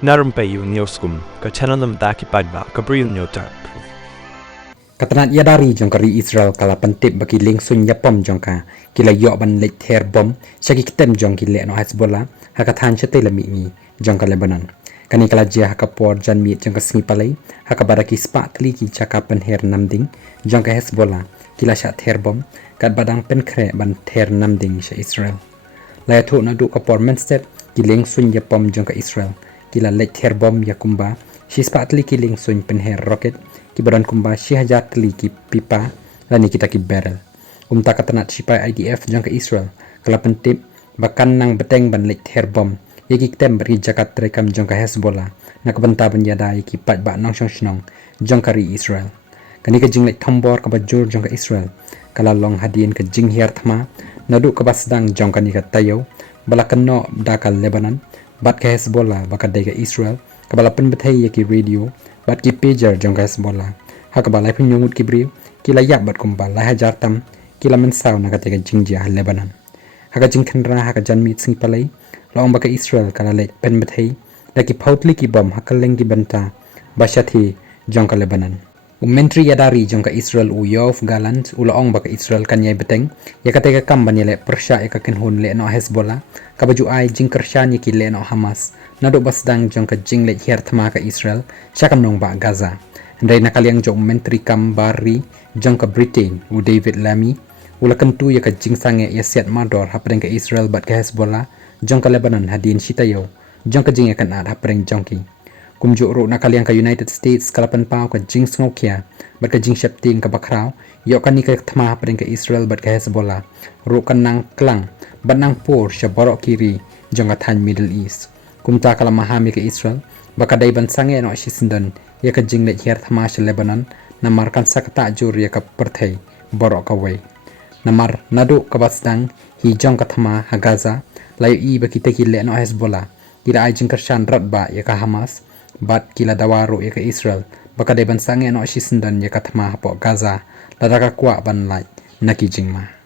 Na Rympei U Hynñiewtrep ka channel Namding paidbah ka Bri U Hynñiewtrep. Katanat yadari jong kari Israel kala pentip bagi lingsun yapom jongka kila yok ban lek Ther bom syaki kitem jong kile no Hezbollah hakatan chete lami mi jongka Lebanon kani kala jia hakapor jan mi jongka singi palai hakabadaki spa tli ki Jaka penher Namding jongka Hezbollah kila syak Ther bom kat badang penkre ban Ther Namding sya Israel laya tu na du kapor menstep ki lingsun yapom jongka Israel kila lek Ther bom yakumba si spa tli ki lingsun penher roket ki badan kumba si hajar teli ki pipa lani kita ki barrel umta katanat sipai IDF jang ke Israel kala pentip bakan nang beteng ban lek Ther bom yaki kitem beri Jaka Treikam jang ke Hezbollah nak benta benjada yaki paidbah nong snong jang kari Israel kani ke jing lek tombor ka bajur jang ke Israel kala long hadien ke jing hiar thma nadu ka basdang jang kani ka tayo bala kenno dakal Lebanon bat ke Hezbollah bakadai ke Israel kabala penbetai yaki radio bat ki pager jong ka Hezbollah hakabalai penyungut ki Bri kila yak bat kumbal lai hajar tam kila mensaw na katega jingjia Lebanon haka jingkhenra haka janmit sing palai laong baka Israel kala le penbetai laki pautli ki bom hakaleng ki benta basyati jong ka Lebanon mentri yadari jong ka Israel u Yoav Gallant ulaong baka Israel kanyai beteng ya katega kamban yele persya ya kakenhun le no Hezbollah kabaju ai jing Kyrshan yaki le no Hamas naduk basdang jong ka jing le hiar thma ka Israel syakam nong ba Gaza ndai nakaliang jong menteri kam Bri jong ka Britain u David Lammy ula kentu ya ka jing sange ya siat mador hapreng ka Israel bat ka Hezbollah jong ka Lebanon hadin sitayo jong ka jing ya kan ad hapreng jongki kumjuk ro nakaliang ka United States kalapan pau ka jing sngokia bat ka jing shepting ka bakrau yo kan ni ka thma hapreng ka Israel bat ka Hezbollah ro kan nang klang bat nang por sya baroh kiri jong ka than Middle East kumta kala mahami ke Israel baka daiban sange no shisindan ya ka jingle hiar thama sha Lebanon namar kan sakata jur ya ka perthai baroh ka wei namar nadu ka basdang hi jong ka thama ha Gaza layu i baki te ki le no Hezbollah kila ai jing Kyrshan ratba ya ka Hamas bat kila dawaro ya ka Israel baka daiban sange no shisindan ya ka thama ha po Gaza ladaka kwa ban lai naki jingma